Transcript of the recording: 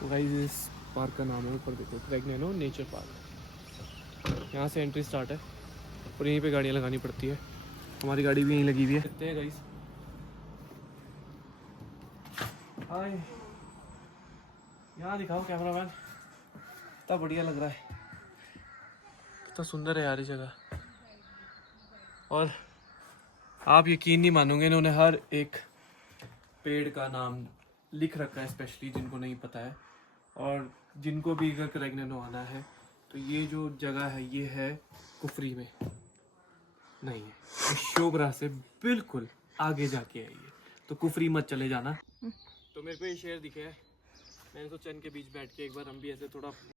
तो गाइस इस पार्क का नाम है, ऊपर देखो, क्रेगनेनो नेचर पार्क। यहाँ से एंट्री स्टार्ट है और यहीं पे गाड़ियाँ लगानी पड़ती है। हमारी गाड़ी भी यहीं लगी हुई है। देखते हैं गाइस। हाय, यहाँ दिखाओ कैमरामैन, कितना बढ़िया लग रहा है, कितना सुंदर है यार ये जगह। और आप यकीन नहीं मानोगे, इन्होंने हर एक पेड़ का नाम लिख रखा है, स्पेशली जिनको नहीं पता है। और जिनको भी अगर क्रेगनेनो आना है तो ये जो जगह है ये है कुफरी में नहीं है, ये शोबरा से बिल्कुल आगे जाके है ये, तो कुफरी मत चले जाना। तो मेरे को ये शेर दिखे है, मैंने सोचा इनके बीच बैठ के एक बार हम भी ऐसे थोड़ा